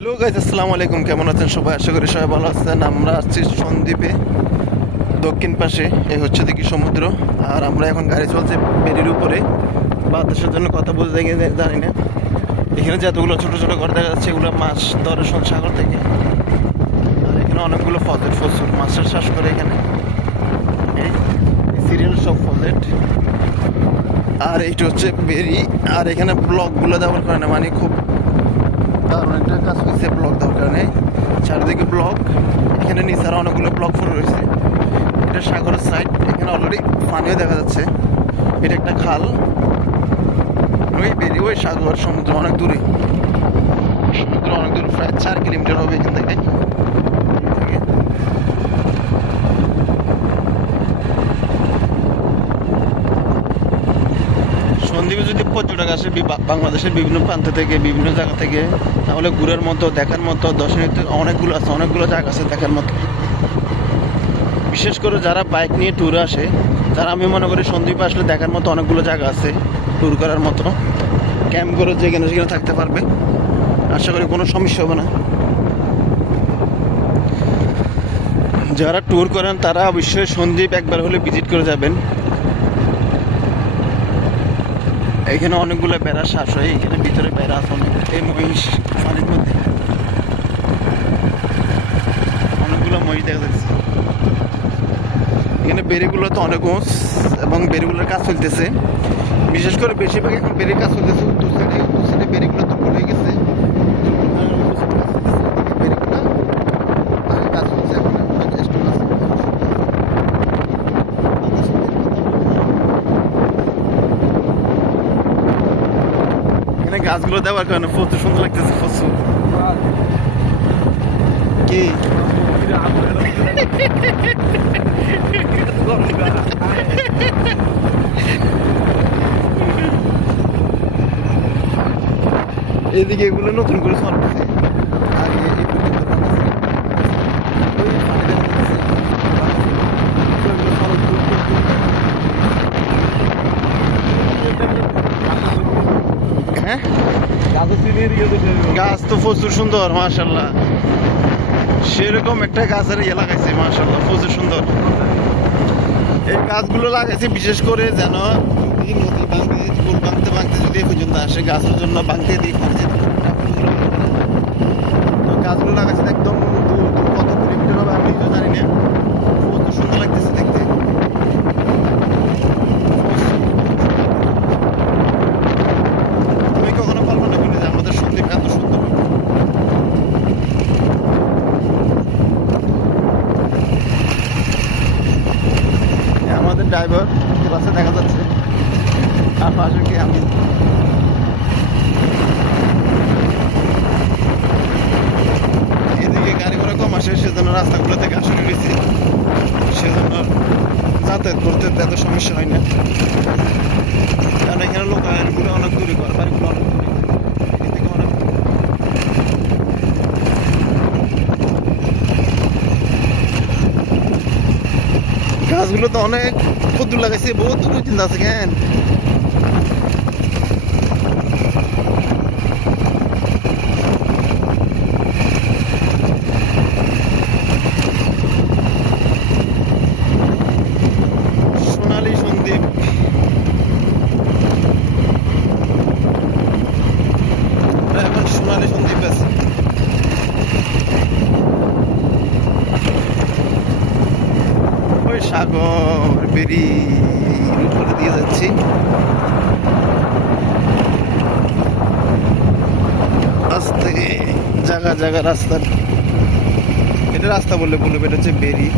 Hello guys, আসসালামু আলাইকুম। কেমন আছেন সবাই? আশা করি সবাই ভালো আছেন। আমরা আসছি সন্দ্বীপে, দক্ষিণ পাশে। এই হচ্ছে দেখি সমুদ্র, আর আমরা এখন গাড়ি চলছে বেরির উপরে। বাতাসের জন্য কথা বলতে জানি না। এখানে যতগুলো ছোট ছোট ঘর দেখা যাচ্ছে, এগুলো মাছ ধরে সাগর থেকে। আর এখানে অনেকগুলো ফজেট, প্রচুর মাছের চাষ করে এখানে। এই সিরিয়াল সব ফজেট। আর এইটা হচ্ছে বেরি। আর এখানে ব্লকগুলো দেওয়ার কারণে মানে খুব দারুণ একটা কাজ হয়েছে ব্লক দেওয়ার কারণে। চারিদিকে ব্লক, এখানে নিচে আরো অনেকগুলো ব্লক ফুল রয়েছে। এটা সাগরের সাইড, এখানে অলরেডি পানিও দেখা যাচ্ছে। এটা একটা খাল, ওই বেরিয়ে ওই সাগর সমুদ্র অনেক দূরে। সমুদ্র অনেক দূর, প্রায় 4 কিলোমিটার হবে এখান থেকে। সন্দ্বীপে যদি পর্যটক আসে বাংলাদেশের বিভিন্ন প্রান্ত থেকে, বিভিন্ন জায়গা থেকে, তাহলে ঘুরার মতো, দেখার মতো, দর্শনীয় অনেকগুলো আছে, অনেকগুলো জায়গা আছে দেখার মতো। বিশেষ করে যারা বাইক নিয়ে ট্যুরে আসে, তারা আমি মনে করি সন্দ্বীপে আসলে দেখার মতো অনেকগুলো জায়গা আছে ট্যুর করার মতো। ক্যাম্প করে যেখানে সেখানে থাকতে পারবে, আশা করি কোনো সমস্যা হবে না। যারা ট্যুর করেন তারা অবশ্যই সন্দ্বীপ একবার হলে ভিজিট করে যাবেন। এখানে অনেকগুলো বেড়া শ্বাস হয়, এখানে ভিতরে বেড়া আছে অনেক। এই মহিষ পানির মধ্যে অনেকগুলো মহিষ দেখা যাচ্ছে। এখানে বেড়িগুলো তো অনেক উঁচ, এবং বেড়িগুলোর কাজ চলতেছে। বিশেষ করে বেশিরভাগ এখন বেড়ির কাজ চলতেছে। দু সাইডে বেড়িগুলো দুর্বল হয়ে গেছে। বেড়িগুলো কাজ চলছে এখন। এখানে গাছগুলো দেওয়ার কারণে প্রচুর সুন্দর লাগতেছে, প্রচুর। কি এদিকে এগুলো নতুন করে চলতেছে। হ্যাঁ, গাছ তো প্রচুর সুন্দর, মাশাআল্লাহ। সেরকম একটা গাছের ইয়ে লাগাইছে, মাশাআল্লাহ, প্রচুর সুন্দর। এই গাছগুলো লাগাইছে বিশেষ করে যেন নদী ভাঙতে, পুল ভাঙতে ভাঙতে যদি এই পর্যন্ত আসে, গাছের জন্য ভাঙতে দিই। তো গাছগুলো লাগাইছে একদম কত কিলোমিটার হবে আমি তো জানি না। প্রচুর সুন্দর লাগতেছে দেখতে। তুমি কখনো কল্পনা করি যে আমাদের সন্দ্বীপ এত সুন্দর। আমাদের ড্রাইভার ক্লাসে দেখা যাচ্ছে, আর পাশে কি আমি। এদিকে গাড়ি ঘোড়া কম আসে, সেজন্য রাস্তাগুলো থেকে আসলে গেছি, সেজন্য যাতায়াত করতে এত সমস্যা হয় না। কারণ এখানে লোকালগুলো অনেক দূরে, ঘর বাড়িগুলো অনেক দূরে। এদিকে অনেক গাছগুলো তো অনেক প্রচুর লাগাইছে, বহুত দূর চিন্তা আছে কেন। সোনালী সন্দ্বীপ, এখন সোনালী সন্দ্বীপ আছে। ওই সাগর বেরি উপরে দিয়ে যাচ্ছি। আস্তে জায়গা জায়গা রাস্তা, এটা রাস্তা বললে বলবে, এটা হচ্ছে বেরি।